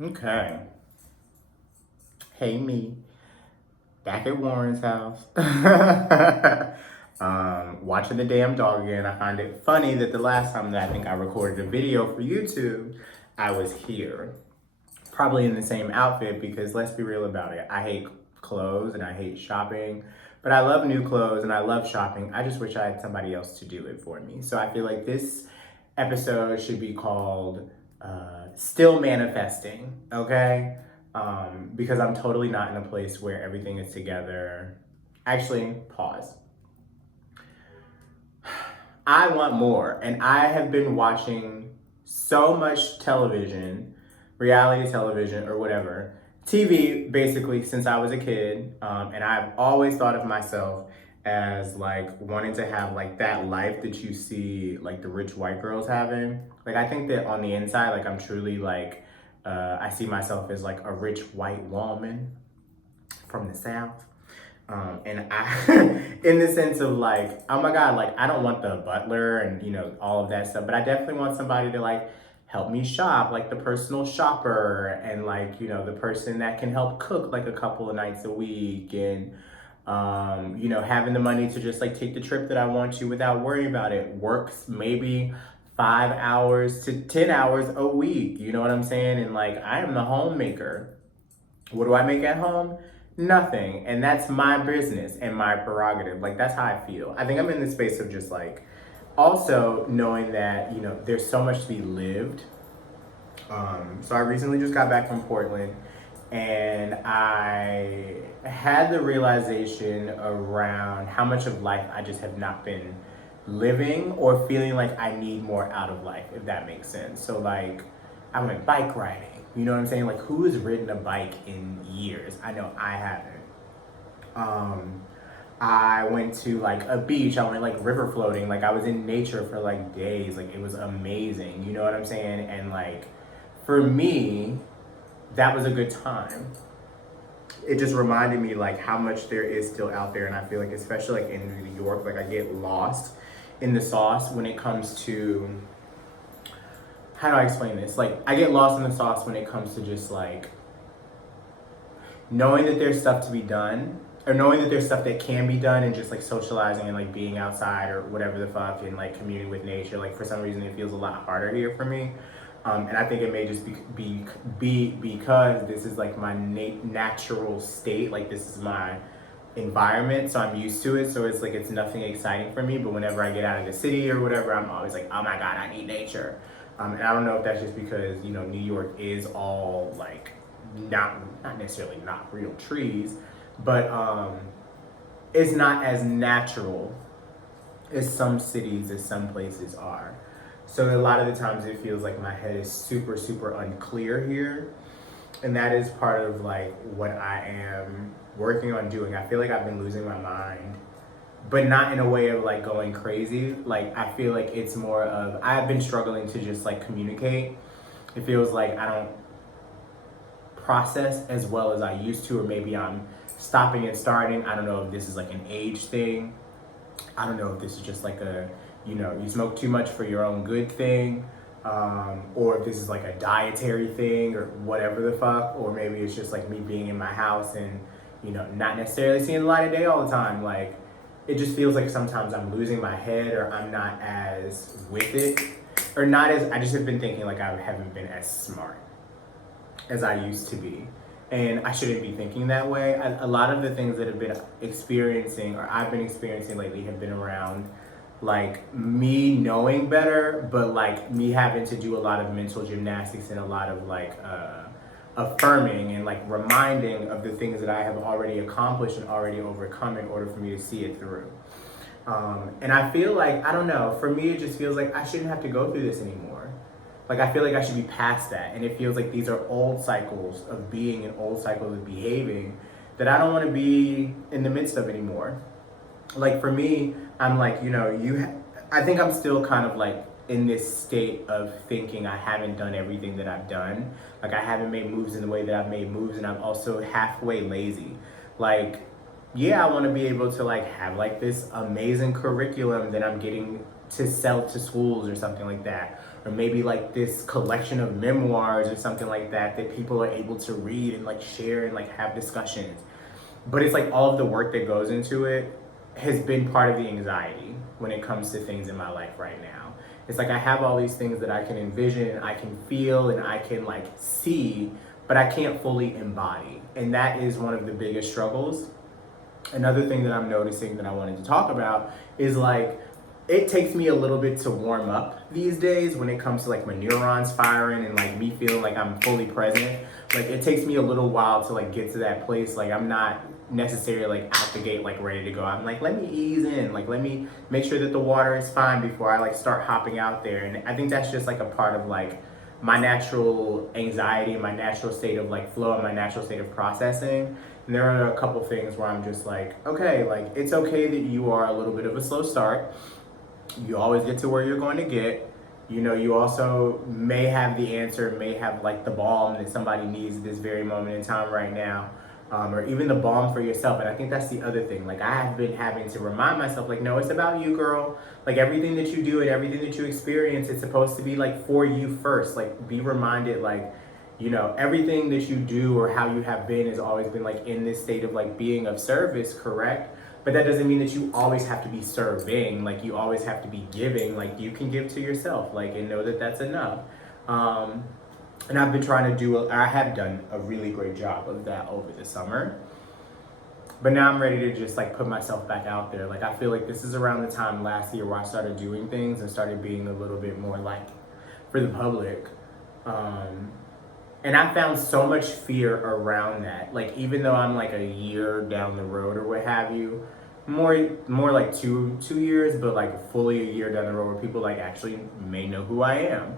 Okay. Hey, me. Back at Warren's house. Watching the damn dog again. I find it funny that the last time that I think I recorded a video for YouTube, I was here. Probably in the same outfit because let's be real about it. I hate clothes and I hate shopping, but I love new clothes and I love shopping. I just wish I had somebody else to do it for me. So I feel like this episode should be called Still Manifesting, okay? Because I'm totally not in a place where everything is together. Actually, pause. I want more, and I have been watching so much television, reality television or whatever, TV basically since I was a kid, and I've always thought of myself as like wanting to have like that life that you see like the rich white girls having. Like I think that on the inside, like I'm truly like I see myself as like a rich white woman from the South. And I, in the sense of like, oh my God, like I don't want the butler and all of that stuff, but I definitely want somebody to like help me shop, like the personal shopper, and like the person that can help cook like a couple of nights a week, and having the money to just like take the trip that I want to without worrying about it. Works maybe 5 hours to 10 hours a week. You know what I'm saying? And like I am the homemaker. What do I make at home? Nothing. And that's my business and my prerogative. Like, that's how I feel. I think I'm in the space of just like, also knowing that, there's so much to be lived. So I recently just got back from Portland and I had the realization around how much of life I just have not been living or feeling like I need more out of life, if that makes sense. So, like, I went bike riding. You know what I'm saying? Like, who has ridden a bike in years? I know I haven't. I went to like a beach. I went like river floating. Like I was in nature for like days. Like it was amazing. You know what I'm saying? And like for me, that was a good time. It just reminded me like how much there is still out there. And I feel like especially like in New York, like I get lost in the sauce when it comes to, how do I explain this? Like I get lost in the sauce when it comes to just like knowing that there's stuff to be done, or knowing that there's stuff that can be done, and just like socializing and like being outside or whatever the fuck, and like communing with nature. Like for some reason it feels a lot harder here for me. And I think it may just be because this is like my natural state. Like this is my environment, so I'm used to it. So it's like it's nothing exciting for me. But whenever I get out of the city or whatever, I'm always like, oh my God, I need nature. And I don't know if that's just because New York is all like not necessarily not real trees, but it's not as natural as some cities, as some places are. So a lot of the times it feels like my head is super, super unclear here. And that is part of like what I am working on doing. I feel like I've been losing my mind, but not in a way of like going crazy. Like I feel like it's more of, I've been struggling to just like communicate. It feels like I don't process as well as I used to, or maybe I'm stopping and starting. I don't know if this is like an age thing. I don't know if this is just like a, you smoke too much for your own good thing, or if this is like a dietary thing or whatever the fuck, or maybe it's just like me being in my house and, not necessarily seeing the light of day all the time. Like, it just feels like sometimes I'm losing my head, or I'm not as with it, or not as, I just have been thinking like I haven't been as smart as I used to be. And I shouldn't be thinking that way. A lot of the things that have been experiencing, or I've been experiencing lately, have been around like me knowing better, but like me having to do a lot of mental gymnastics and a lot of like affirming and like reminding of the things that I have already accomplished and already overcome in order for me to see it through. And I feel like, I don't know, for me it just feels like I shouldn't have to go through this anymore. Like I feel like I should be past that. And it feels like these are old cycles of being and old cycles of behaving that I don't want to be in the midst of anymore. Like for me, I'm like, I think I'm still kind of like in this state of thinking I haven't done everything that I've done. Like I haven't made moves in the way that I've made moves, and I'm also halfway lazy. Like, yeah, I want to be able to like have like this amazing curriculum that I'm getting to sell to schools or something like that. or maybe like this collection of memoirs or something like that that people are able to read and like share and like have discussions. But it's like all of the work that goes into it has been part of the anxiety when it comes to things in my life right now. It's like I have all these things that I can envision, I can feel, and I can like see, but I can't fully embody. And that is one of the biggest struggles. Another thing that I'm noticing that I wanted to talk about is like, it takes me a little bit to warm up these days when it comes to like my neurons firing and like me feeling like I'm fully present. Like it takes me a little while to like get to that place. Like I'm not necessarily like out the gate like ready to go. I'm like, let me ease in, like let me make sure that the water is fine before I like start hopping out there. And I think that's just like a part of like my natural anxiety, my natural state of like flow, and my natural state of processing. And there are a couple things where I'm just like, okay, like it's okay that you are a little bit of a slow start. You always get to where you're going to get. You know, you also may have the answer, may have like the balm that somebody needs at this very moment in time right now, or even the balm for yourself. And I think that's the other thing. Like I have been having to remind myself, like, no, it's about you, girl. Like everything that you do and everything that you experience, it's supposed to be like for you first. Like be reminded, like, you know, everything that you do or how you have been has always been like in this state of like being of service, correct? But that doesn't mean that you always have to be serving, like you always have to be giving. Like you can give to yourself, like, and know that that's enough. And I've been trying to I have done a really great job of that over the summer. But now I'm ready to just like put myself back out there. Like I feel like this is around the time last year where I started doing things and started being a little bit more like for the public. And I found so much fear around that. Like even though I'm like a year down the road or what have you, more like two years, but like fully a year down the road where people like actually may know who I am.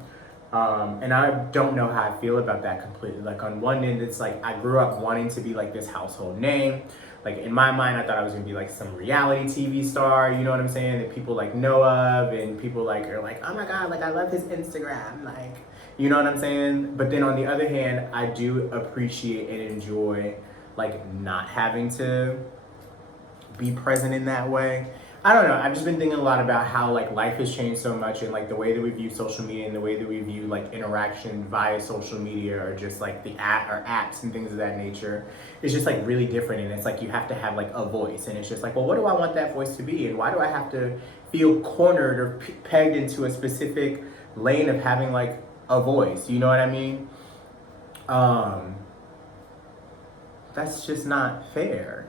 And I don't know how I feel about that completely. Like on one end, it's like I grew up wanting to be like this household name. Like in my mind, I thought I was gonna be like some reality TV star, you know what I'm saying? That people like know of, and people like are like, oh my God, like I love his Instagram, like, you know what I'm saying? But then on the other hand, I do appreciate and enjoy like not having to be present in that way. I don't know. I've just been thinking a lot about how like life has changed so much, and like the way that we view social media and the way that we view like interaction via social media or just like the apps and things of that nature is just like really different. And it's like you have to have like a voice, and it's just like, well, what do I want that voice to be, and why do I have to feel cornered or pegged into a specific lane of having like a voice? You know what I mean? That's just not fair.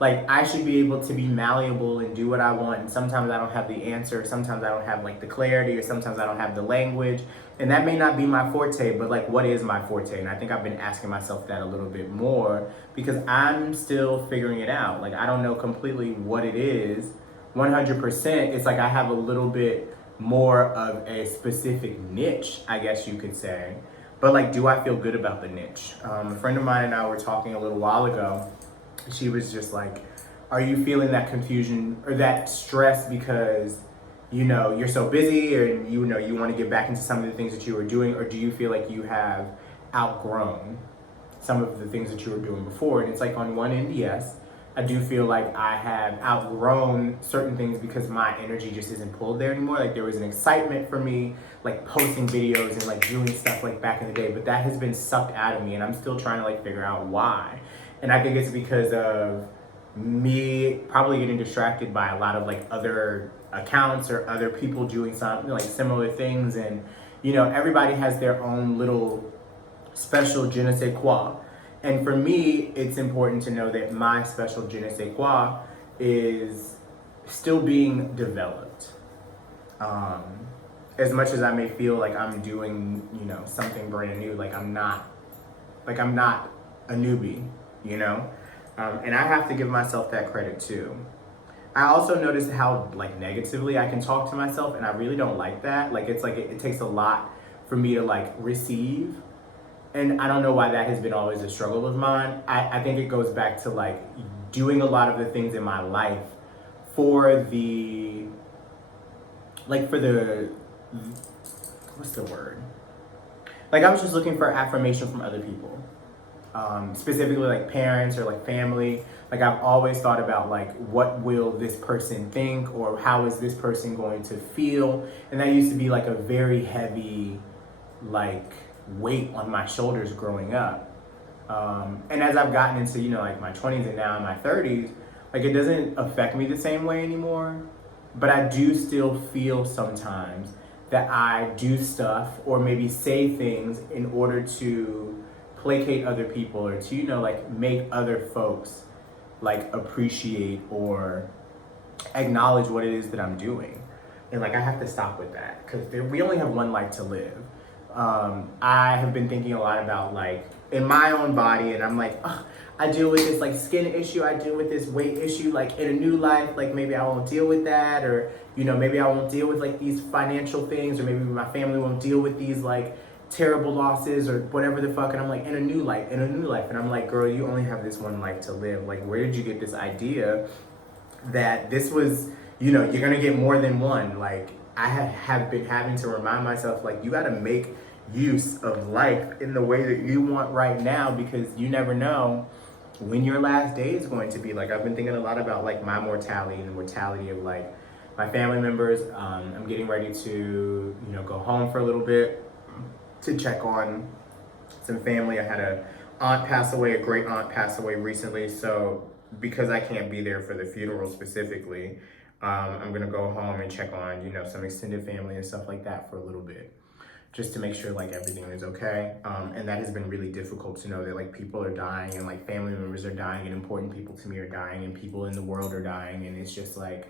Like I should be able to be malleable and do what I want, and sometimes I don't have the answer, sometimes I don't have like the clarity, or sometimes I don't have the language, and that may not be my forte. But like, what is my forte? And I think I've been asking myself that a little bit more, because I'm still figuring it out. Like I don't know completely what it is 100%. It's like I have a little bit more of a specific niche, I guess you could say. But like, do I feel good about the niche? A friend of mine and I were talking a little while ago. She was just like, are you feeling that confusion or that stress because, you know, you're so busy, or, you know, you want to get back into some of the things that you were doing? Or do you feel like you have outgrown some of the things that you were doing before? And it's like, on one end, yes, I do feel like I have outgrown certain things because my energy just isn't pulled there anymore. Like there was an excitement for me, like posting videos and like doing stuff like back in the day, but that has been sucked out of me, and I'm still trying to like figure out why. And I think it's because of me probably getting distracted by a lot of like other accounts or other people doing something like similar things. And, you know, everybody has their own little special je ne sais quoi. And for me, it's important to know that my special je ne sais quoi is still being developed. As much as I may feel like I'm doing, you know, something brand new, like I'm not a newbie, you know? And I have to give myself that credit too. I also noticed how like negatively I can talk to myself, and I really don't like that. Like it's like it takes a lot for me to like receive. And I don't know why that has been always a struggle of mine. I think it goes back to like doing a lot of the things in my life for the, what's the word? Like I was just looking for affirmation from other people. specifically like parents or like family. Like I've always thought about like what will this person think or how is this person going to feel, and that used to be like a very heavy like weight on my shoulders growing up. And as I've gotten into, like my 20s and now in my 30s, like it doesn't affect me the same way anymore. But I do still feel sometimes that I do stuff or maybe say things in order to placate other people or to, like make other folks like appreciate or acknowledge what it is that I'm doing. And like I have to stop with that because we only have one life to live. I have been thinking a lot about like in my own body, and I'm like, ugh, I deal with this like skin issue, I deal with this weight issue, like in a new life, like maybe I won't deal with that, or maybe I won't deal with like these financial things, or maybe my family won't deal with these like terrible losses or whatever the fuck. And I'm like, in a new life, and I'm like, girl, you only have this one life to live. Like, where did you get this idea that this was, you're gonna get more than one? Like, I have been having to remind myself, like, you gotta make use of life in the way that you want right now, because you never know when your last day is going to be. Like, I've been thinking a lot about like my mortality and the mortality of like my family members. I'm getting ready to, go home for a little bit to check on some family. I had a great aunt pass away recently. So because I can't be there for the funeral specifically, I'm gonna go home and check on, some extended family and stuff like that for a little bit, just to make sure like everything is okay. And that has been really difficult to know that like people are dying and like family members are dying and important people to me are dying and people in the world are dying. And it's just like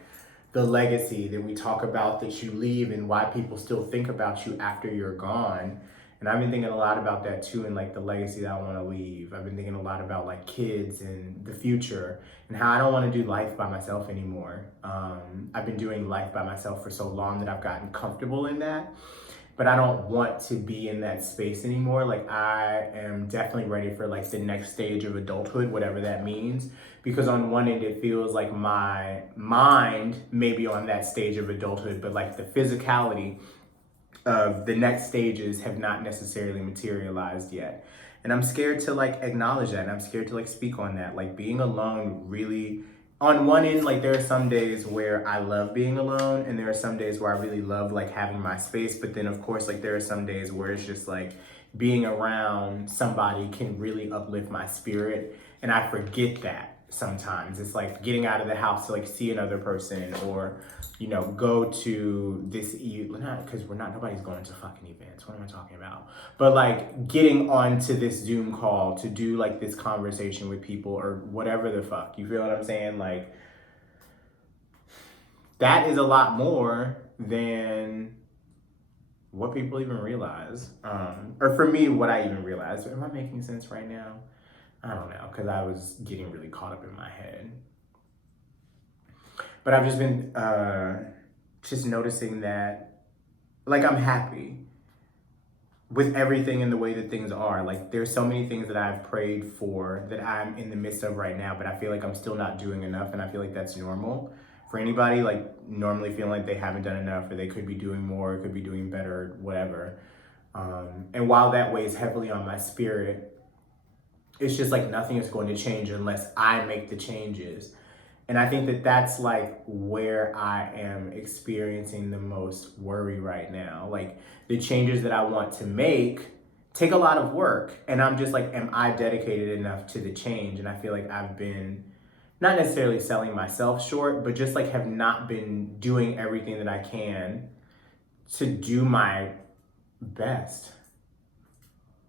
the legacy that we talk about that you leave and why people still think about you after you're gone. And I've been thinking a lot about that too, and like the legacy that I want to leave. I've been thinking a lot about like kids and the future and how I don't want to do life by myself anymore. I've been doing life by myself for so long that I've gotten comfortable in that, but I don't want to be in that space anymore. Like I am definitely ready for like the next stage of adulthood, whatever that means. Because on one end, it feels like my mind may be on that stage of adulthood, but like the physicality of the next stages have not necessarily materialized yet. And I'm scared to like acknowledge that, and I'm scared to like speak on that. Like being alone really, on one end, like there are some days where I love being alone, and there are some days where I really love like having my space. But then of course, like there are some days where it's just like being around somebody can really uplift my spirit, and I forget that sometimes. It's like getting out of the house to like see another person, or go to this, not because nobody's going to fucking events. What am I talking about? But like getting onto this Zoom call to do like this conversation with people or whatever the fuck. You feel what I'm saying? Like that is a lot more than what people even realize. Or for me, what I even realized. Am I making sense right now? I don't know, because I was getting really caught up in my head. But I've just been just noticing that, like, I'm happy with everything and the way that things are. Like, there's so many things that I've prayed for that I'm in the midst of right now, but I feel like I'm still not doing enough, and I feel like that's normal for anybody, like, normally feeling like they haven't done enough, or they could be doing more, could be doing better, whatever. And while that weighs heavily on my spirit, it's just like nothing is going to change unless I make the changes. And I think that that's like where I am experiencing the most worry right now. Like the changes that I want to make take a lot of work. And I'm just like, am I dedicated enough to the change? And I feel like I've been not necessarily selling myself short, but just like have not been doing everything that I can to do my best.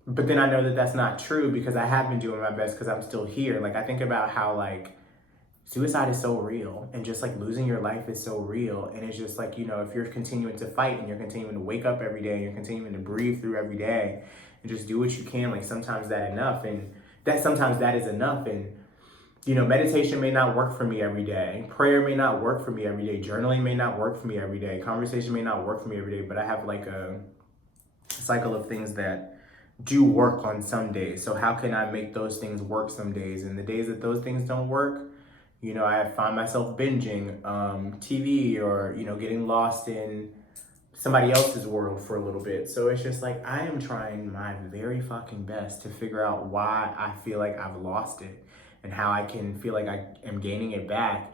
But then I know that that's not true, because I have been doing my best because I'm still here. Like I think about how like suicide is so real, and just like losing your life is so real. And it's just like, if you're continuing to fight and you're continuing to wake up every day and you're continuing to breathe through every day and just do what you can, like sometimes that is enough. And meditation may not work for me every day. Prayer may not work for me every day. Journaling may not work for me every day. Conversation may not work for me every day, but I have like a cycle of things that do work on some days. So how can I make those things work some days? And the days that those things don't work, I find myself binging TV, or getting lost in somebody else's world for a little bit. So it's just like I am trying my very fucking best to figure out why I feel like I've lost it and how I can feel like I am gaining it back,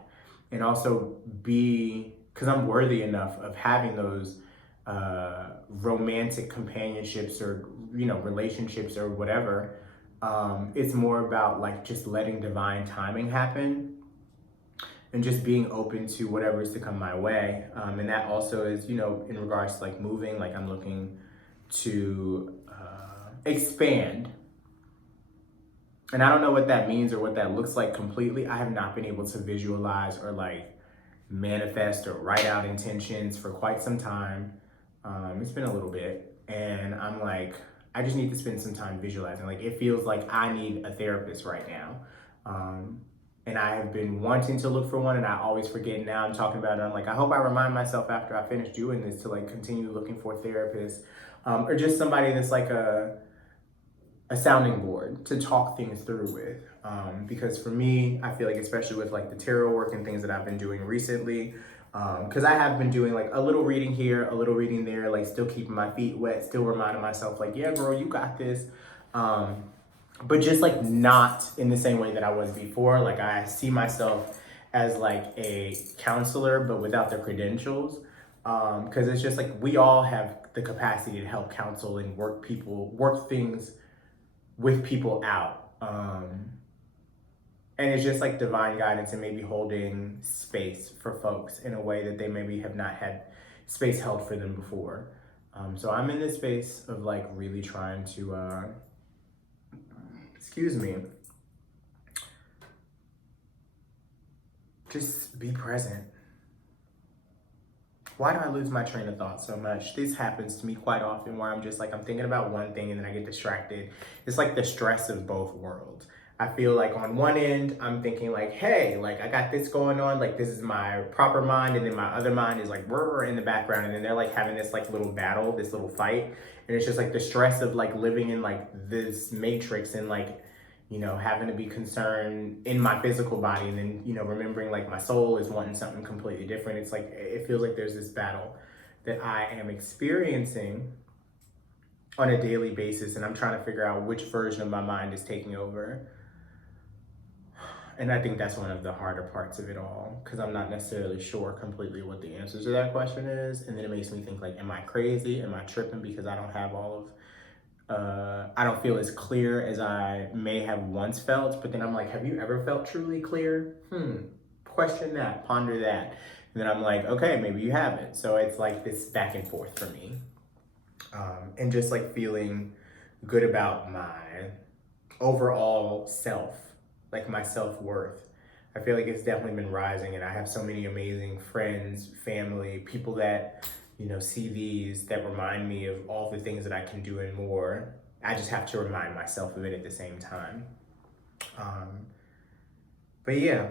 and also be, because I'm worthy enough of having those romantic companionships or relationships or whatever. It's more about like just letting divine timing happen and just being open to whatever is to come my way. And that also is, in regards to like moving, like I'm looking to expand. And I don't know what that means or what that looks like completely. I have not been able to visualize or like manifest or write out intentions for quite some time. It's been a little bit. And I'm like, I just need to spend some time visualizing. Like, it feels like I need a therapist right now. And I have been wanting to look for one, and I always forget. Now I'm talking about it. I'm like, I hope I remind myself after I finish doing this to like continue looking for therapists, or just somebody that's like a sounding board to talk things through with. Because for me, I feel like, especially with like the tarot work and things that I've been doing recently, because I have been doing like a little reading here, a little reading there, like still keeping my feet wet, still reminding myself like, yeah, girl, you got this. But just like not in the same way that I was before. Like I see myself as like a counselor, but without the credentials. Because it's just like we all have the capacity to help counsel and work things with people out. And it's just like divine guidance and maybe holding space for folks in a way that they maybe have not had space held for them before. So I'm in this space of like really trying to, excuse me, just be present. Why do I lose my train of thought so much? This happens to me quite often where I'm just like, I'm thinking about one thing and then I get distracted. It's like the stress of both worlds. I feel like on one end, I'm thinking like, hey, like I got this going on, like this is my proper mind, and then my other mind is like brr in the background, and then they're like having this like little battle, this little fight. And it's just like the stress of like living in like this matrix and like, having to be concerned in my physical body, and then, remembering like my soul is wanting something completely different. It's like, it feels like there's this battle that I am experiencing on a daily basis, and I'm trying to figure out which version of my mind is taking over. And I think that's one of the harder parts of it all, because I'm not necessarily sure completely what the answer to that question is. And then it makes me think like, am I crazy? Am I tripping because I don't have I don't feel as clear as I may have once felt. But then I'm like, have you ever felt truly clear? Question that, ponder that. And then I'm like, okay, maybe you haven't. So it's like this back and forth for me. And just like feeling good about my overall self, like my self-worth. I feel like it's definitely been rising, and I have so many amazing friends, family, people that, see these, that remind me of all the things that I can do and more. I just have to remind myself of it at the same time. But yeah,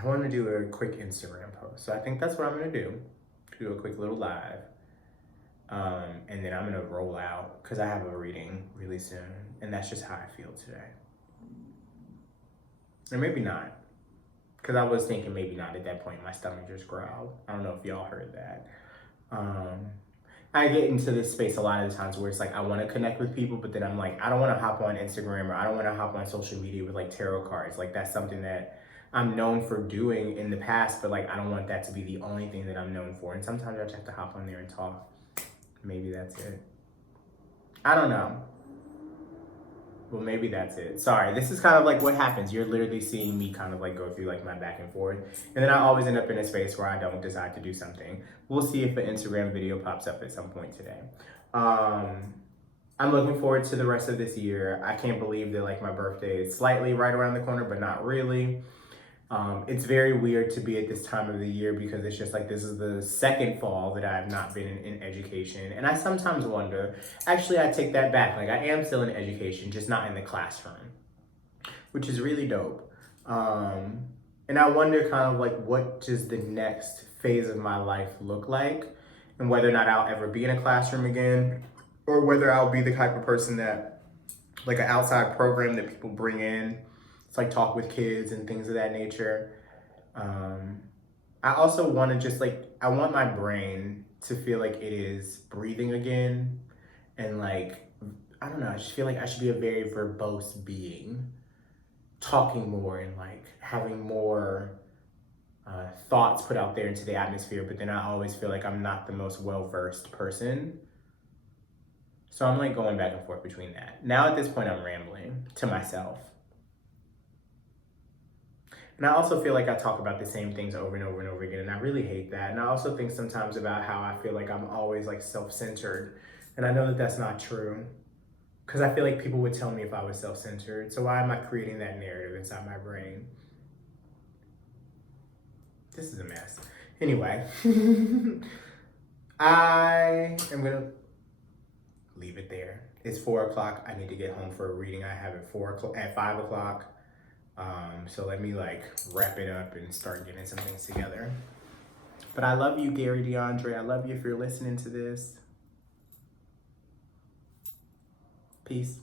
I want to do a quick Instagram post. So I think that's what I'm going to do a quick little live. And then I'm going to roll out because I have a reading really soon. And that's just how I feel today. Or maybe not. Because I was thinking maybe not at that point. My stomach just growled. I don't know if y'all heard that. I get into this space a lot of the times where it's like I want to connect with people, but then I'm like, I don't want to hop on Instagram, or I don't want to hop on social media with like tarot cards. Like that's something that I'm known for doing in the past, but like I don't want that to be the only thing that I'm known for. And sometimes I just have to hop on there and talk. Maybe that's it. I don't know. Well, maybe that's it. Sorry, this is kind of like what happens. You're literally seeing me kind of like go through like my back and forth. And then I always end up in a space where I don't decide to do something. We'll see if an Instagram video pops up at some point today. I'm looking forward to the rest of this year. I can't believe that like my birthday is slightly right around the corner, but not really. It's very weird to be at this time of the year because it's just like this is the second fall that I have not been in education. And I sometimes wonder, actually I take that back, like I am still in education, just not in the classroom, which is really dope. And I wonder kind of like what does the next phase of my life look like, and whether or not I'll ever be in a classroom again, or whether I'll be the type of person that like an outside program that people bring in. It's like talk with kids and things of that nature. I also want to just like, I want my brain to feel like it is breathing again. And like, I don't know, I just feel like I should be a very verbose being, talking more and like having more thoughts put out there into the atmosphere. But then I always feel like I'm not the most well versed person. So I'm like going back and forth between that. Now at this point, I'm rambling to myself. And I also feel like I talk about the same things over and over and over again. And I really hate that. And I also think sometimes about how I feel like I'm always like self centered. And I know that that's not true. Because I feel like people would tell me if I was self centered. So why am I creating that narrative inside my brain? This is a mess. Anyway, I am going to leave it there. It's 4 o'clock. I need to get home for a reading I have at 4 o'clock, at 5 o'clock. So let me like wrap it up and start getting some things together. But I love you, Gary DeAndre. I love you if you're listening to this. Peace.